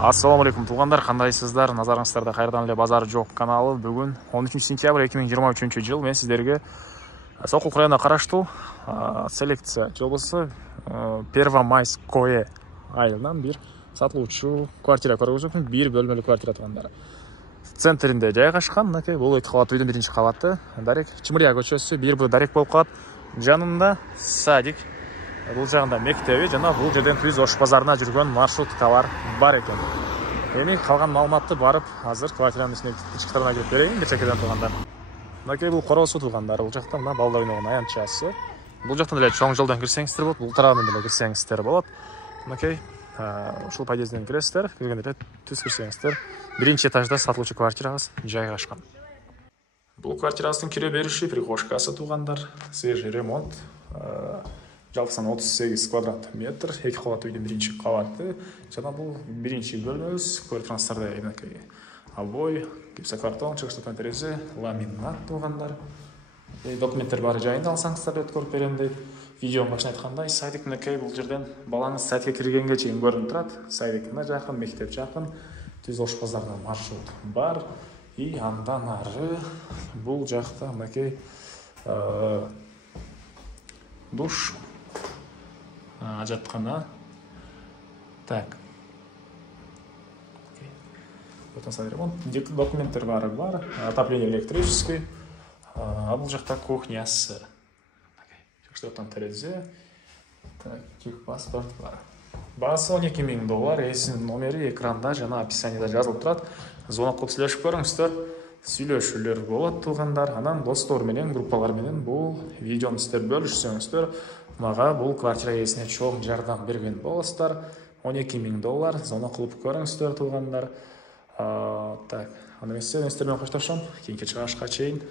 Ассалаумалейкум туғандар, қандайсыздар? Назарыңыздарда қайырдан эле базар жоқ каналы. Бүгін 13 сентябрь 2023 жыл мен сіздерге Сокол районуна караштуу селекция жобасы Первомайское айылынан бир сатылуучу квартира көргөзөкмүн. Бир бөлмөлүү квартира туғандар. Центринде жайгашкан, мынакей бул 2 кабат үйдүн 1-чи кабаты. Дарек Чымырия көчөсү, бир бул дарек болуп калат. Жанында садик, бул жагында мектеби жана бул жерден Түз Ош базарына жүргөн маршрут товар бар экен. Эми калган маалыматты барып азыр квартиранын ичкарына кирип берейин бир чекеден туғандар. Мынакей бул короосу туғандар. Бул жакта мына балдар ойногон аянтчасы. Бул жактан деле чоң жолдон кирсеңиздер болот, бул тарабынан деле кирсеңиздер болот. Мынакей ушул подъезден киресиздер, киргенде түз кирсеңиздер. 1-чи этажда сатылуучу квартирабыз жайгашкан. Бул квартирабыздын кире бериши прихожкасы туғандар, свежий ремонт. Жалпы саны 38 квадрат метр, 2 кабат үйдүн 1-чи кабаты. Жана бул 1-чи бөлмөбүз, көрүп турасыздар, мынакей обой, гипсокартон, чыгыштан терезе, ламинат туғандар. Документтер бары жайында алсаңыздар деп көрүп берем дейт. Видеонун башында айткандай, садик мынакей бул жерден балаңыз садикке киргенге чейин көрүнүп турат. Садикке жакын, мектеп жакын, Түз Ош базарына маршрут бар. И андан ары бул жакта мынакей душ, жаткана. Так. Ремонт, документтер бары бар, отопление электрический. А бул жакта кухнясы. Чыгыштан терезе. Так, паспорт бар. Баасы $12,000, эсин номери экранда жана описанияда жазылып турат. Звонок кылып сүйлөшүп көрүңүздөр. Сүйлөшүүлөр болот туғандар. Анан достор менен, группалар менен бул видеону сиздер бөлүшсөңүздөр, мага бул квартира ээсине чоң жардам берген болосуздар. $12,000 звонок кылып көрүңүздөр туғандар. Так, аны мен сиздер менен коштошом. Кийинки чыгышка чейин